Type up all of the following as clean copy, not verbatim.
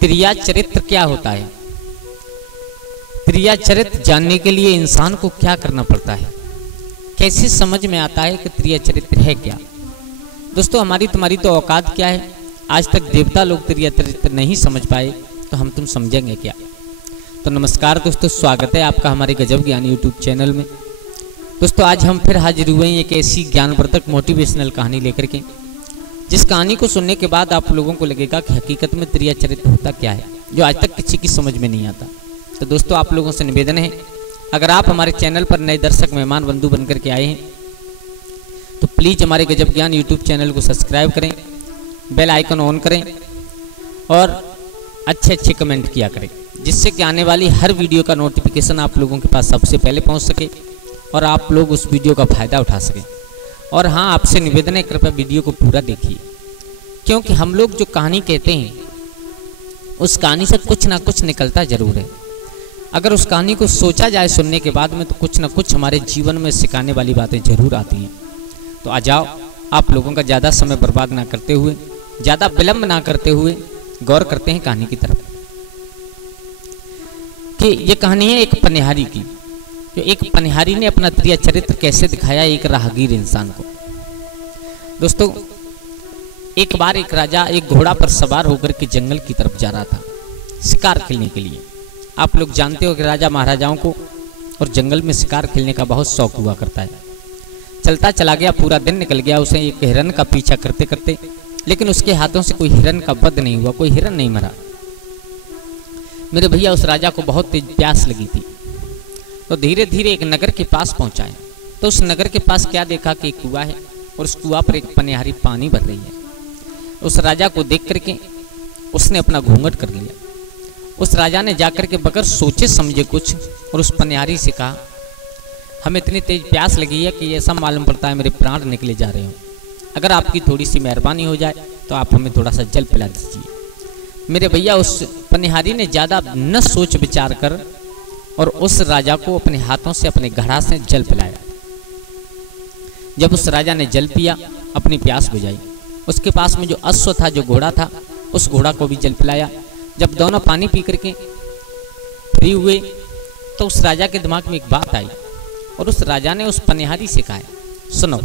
त्रिया चरित्र क्या होता है? त्रिया चरित्र जानने के लिए इंसान को क्या करना पड़ता है? कैसे समझ में आता है कि त्रिया चरित्र है क्या? दोस्तों, हमारी तुम्हारी तो औकात क्या है? आज तक देवता लोग त्रिया चरित्र नहीं समझ पाए तो हम तुम समझेंगे क्या? तो नमस्कार दोस्तों, स्वागत है आपका हमारे गजब ज्ञान यूट्यूब चैनल में। दोस्तों, आज हम फिर हाजिर हुए हैं एक ऐसी ज्ञानवर्धक मोटिवेशनल कहानी लेकर के, जिस कहानी को सुनने के बाद आप लोगों को लगेगा कि हकीकत में त्रिया चरित्र होता क्या है, जो आज तक किसी की समझ में नहीं आता। तो दोस्तों, आप लोगों से निवेदन है, अगर आप हमारे चैनल पर नए दर्शक मेहमान बंधु बनकर के आए हैं तो प्लीज़ हमारे गजब ज्ञान यूट्यूब चैनल को सब्सक्राइब करें, बेल आइकन ऑन करें और अच्छे अच्छे कमेंट किया करें, जिससे कि आने वाली हर वीडियो का नोटिफिकेशन आप लोगों के पास सबसे पहले पहुंच सके और आप लोग उस वीडियो का फ़ायदा उठा सकें। और हाँ, आपसे निवेदन है, कृपया वीडियो को पूरा देखिए, क्योंकि हम लोग जो कहानी कहते हैं उस कहानी से कुछ ना कुछ निकलता जरूर है। अगर उस कहानी को सोचा जाए सुनने के बाद में, तो कुछ ना कुछ हमारे जीवन में सिखाने वाली बातें जरूर आती हैं। तो आ जाओ, आप लोगों का ज़्यादा समय बर्बाद ना करते हुए, ज़्यादा विलम्ब ना करते हुए गौर करते हैं कहानी की तरफ। कि ये कहानी है एक पनिहारी की, जो एक पनिहारी ने अपना त्रिया चरित्र कैसे दिखाया एक राहगीर इंसान को। दोस्तों, एक बार एक राजा एक घोड़ा पर सवार होकर के जंगल की तरफ जा रहा था शिकार खेलने के लिए। आप लोग जानते हो कि राजा महाराजाओं को और जंगल में शिकार खेलने का बहुत शौक हुआ करता है। चलता चला गया, पूरा दिन निकल गया उसे एक हिरन का पीछा करते करते, लेकिन उसके हाथों से कोई हिरन का वध नहीं हुआ, कोई हिरन नहीं मरा। मेरे भैया, उस राजा को बहुत तेज प्यास लगी थी, तो धीरे धीरे एक नगर के पास पहुंचाया। तो उस नगर के पास क्या देखा कि एक कुआं है और उस कुआं पर एक पनिहारी पानी भर रही है। उस राजा को देख करके उसने अपना घूंघट कर लिया। उस राजा ने जाकर के बगैर सोचे समझे कुछ और उस पनिहारी से कहा, हमें इतनी तेज प्यास लगी है कि ऐसा मालूम पड़ता है मेरे प्राण निकले जा रहे हो। अगर आपकी थोड़ी सी मेहरबानी हो जाए तो आप हमें थोड़ा सा जल पिला दीजिए। मेरे भैया, उस पनिहारी ने ज़्यादा न सोच विचार कर और उस राजा को अपने हाथों से अपने घड़ा से जल पिलाया। जब उस राजा ने जल पिया, अपनी प्यास बुझाई, उसके पास में जो अश्व था, जो घोड़ा था, उस घोड़ा को भी जल पिलाया। जब दोनों पानी पी करके फ्री हुए तो उस राजा के दिमाग में एक बात आई और उस राजा ने उस पनिहारी से कहा, सुनो,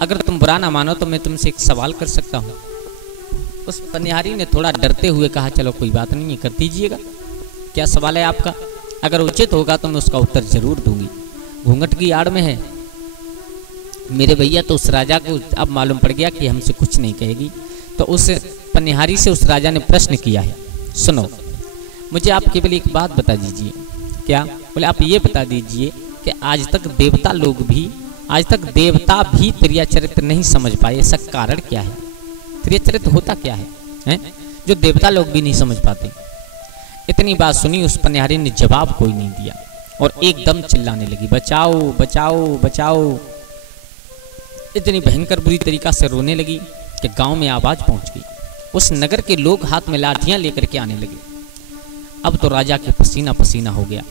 अगर तुम बुरा ना मानो तो मैं तुमसे एक सवाल कर सकता हूँ। उस पनिहारी ने थोड़ा डरते हुए कहा, चलो कोई बात नहीं है, कर दीजिएगा। क्या सवाल है आपका? अगर उचित होगा तो मैं उसका उत्तर जरूर दूंगी। घूंघट की आड़ में है मेरे भैया। तो उस राजा को अब मालूम पड़ गया कि हमसे कुछ नहीं कहेगी, तो उस पनिहारी से उस राजा ने प्रश्न किया है, सुनो, मुझे आप केवल एक बात बता दीजिए। क्या? बोले, आप ये बता दीजिए कि आज तक देवता भी त्रिया चरित्र नहीं समझ पाए, ऐसा कारण क्या है? त्रिया चरित्र होता क्या है, जो देवता लोग भी नहीं समझ पाते। इतनी बात सुनी, उस पनिहारी ने जवाब कोई नहीं दिया और एकदम चिल्लाने लगी, बचाओ बचाओ बचाओ। इतनी भयंकर बुरी तरीका से रोने लगी कि गांव में आवाज पहुंच गई। उस नगर के लोग हाथ में लाठियां लेकर के आने लगे। अब तो राजा के पसीना पसीना हो गया।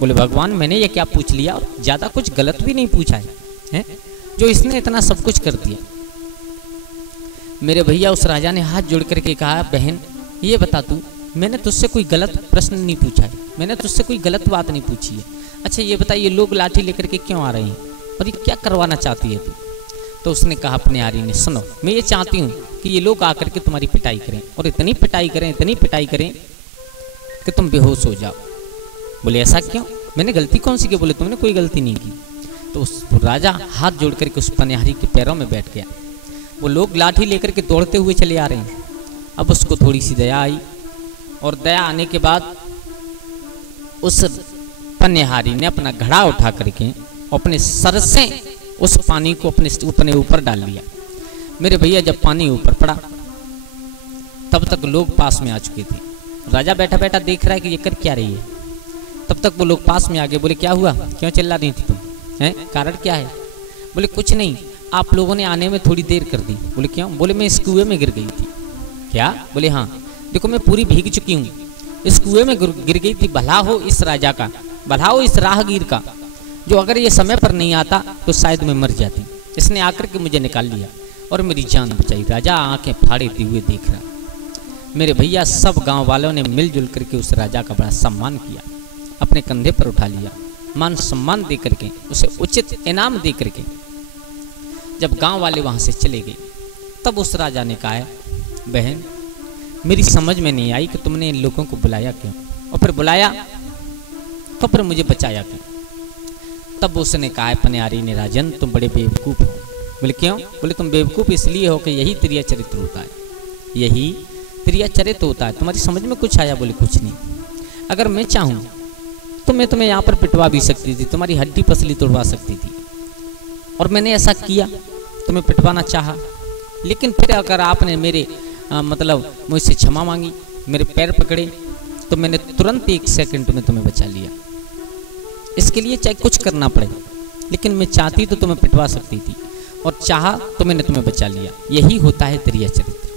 बोले, भगवान, मैंने ये क्या पूछ लिया और ज्यादा कुछ गलत भी नहीं पूछा है, जो इसने इतना सब कुछ कर दिया। मेरे भैया, उस राजा ने हाथ जोड़ करके कहा, बहन, ये बता तू, मैंने तुझसे कोई गलत प्रश्न नहीं पूछा है, मैंने तुझसे कोई गलत बात नहीं पूछी है। अच्छा ये बता, ये लोग लाठी लेकर के क्यों आ रहे हैं और ये क्या करवाना चाहती है तू? तो उसने कहा पनिहारी ने, सुनो, मैं ये चाहती हूँ कि ये लोग आकर के तुम्हारी पिटाई करें और इतनी पिटाई करें कि तुम बेहोश हो जाओ। बोले, ऐसा क्यों? मैंने गलती कौन सी की? बोले, तुमने कोई गलती नहीं की। तो उस राजा हाथ जोड़ करके उस पनिहारी के पैरों में बैठ गया। वो लोग लाठी लेकर के दौड़ते हुए चले आ रहे हैं। अब उसको थोड़ी सी दया आई और दया आने के बाद उस पनिहारी ने अपना घड़ा उठा करके अपने सर से उस पानी को अपने ऊपर डाल लिया। मेरे भैया, जब पानी ऊपर पड़ा तब तक लोग पास में आ चुके थे। राजा बैठा बैठा देख रहा है कि ये कर क्या रही है। तब तक वो लोग पास में आ गए। बोले, क्या हुआ, क्यों चिल्ला रही थी तुम, कारण क्या है? बोले, कुछ नहीं, आप लोगों ने आने में थोड़ी देर कर दी। बोले, क्यों? बोले, मैं इस कुएं में गिर गई थी। क्या? बोले, हाँ, देखो मैं पूरी भीग चुकी हूँ, इस कुएं में गिर गई थी। भला हो इस राजा का, भला हो इस राहगीर का, जो अगर ये समय पर नहीं आता तो शायद मैं मर जाती। इसने आकर के मुझे निकाल लिया और मेरी जान बचाई। राजा आंखें फाड़े हुए देख रहा। मेरे भैया सब गांव वालों ने मिलजुल करके उस राजा का बड़ा सम्मान किया, अपने कंधे पर उठा लिया, मान सम्मान दे करके उसे उचित इनाम दे करके जब गांव वाले वहां से चले गए, तब उस राजा ने कहा, बहन मेरी समझ में नहीं आई कि तुमने इन लोगों को बुलाया क्यों, और फिर बुलाया तो फिर मुझे बचाया क्यों। तब उसने कहा पनिहारी ने, राजन तुम बड़े बेवकूफ़ हो। बोले क्यों? बोले तुम बेवकूफ़ इसलिए हो कि यही त्रिया चरित्र होता है, यही त्रिया चरित्र होता है। तुम्हारी समझ में कुछ आया? बोले कुछ नहीं। अगर मैं चाहूँ तो मैं तुम्हें यहाँ पर पिटवा भी सकती थी, तुम्हारी हड्डी पसली तोड़वा सकती थी, और मैंने ऐसा किया, तुम्हें पिटवाना चाहा। लेकिन फिर अगर आपने मेरे मतलब मुझसे क्षमा मांगी, मेरे पैर पकड़े, तो मैंने तुरंत 1 सेकंड में तुम्हें बचा लिया। इसके लिए चाहे कुछ करना पड़े, लेकिन मैं चाहती तो तुम्हें पिटवा सकती थी, और चाहा तो मैंने तुम्हें बचा लिया। यही होता है त्रिया चरित्र।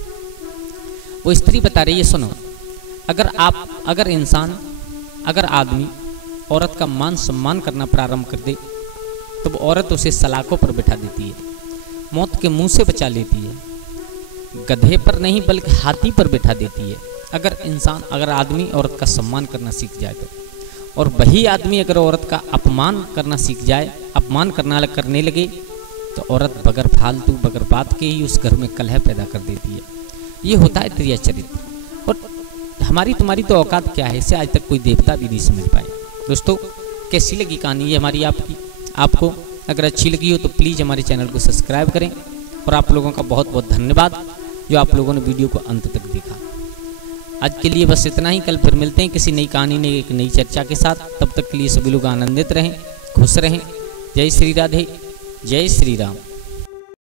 वो स्त्री बता रही है, सुनो, अगर इंसान, अगर आदमी औरत का मान सम्मान करना प्रारंभ कर दे, तो वो औरत उसे सलाखों पर बिठा देती है, मौत के मुंह से बचा लेती है, गधे पर नहीं बल्कि हाथी पर बिठा देती है। अगर आदमी औरत का सम्मान करना सीख जाए तो, और वही आदमी अगर औरत का अपमान करना सीख जाए, अपमान करने लगे, तो औरत बगैर फालतू बगैर बात के ही उस घर में कलह पैदा कर देती है। ये होता है त्रिया चरित्र। और हमारी तुम्हारी तो औकात क्या है, इसे आज तक कोई देवता भी नहीं समझ पाए। दोस्तों, कैसी लगी कहानी ये हमारी आपकी? आपको अगर अच्छी लगी हो तो प्लीज़ हमारे चैनल को सब्सक्राइब करें, और आप लोगों का बहुत बहुत धन्यवाद जो आप लोगों ने वीडियो को अंत तक देखा। आज के लिए बस इतना ही। कल फिर मिलते हैं किसी नई कहानी ने एक नई चर्चा के साथ। तब तक के लिए सभी लोग आनंदित रहें, खुश रहें। जय श्री राधे, जय श्री राम।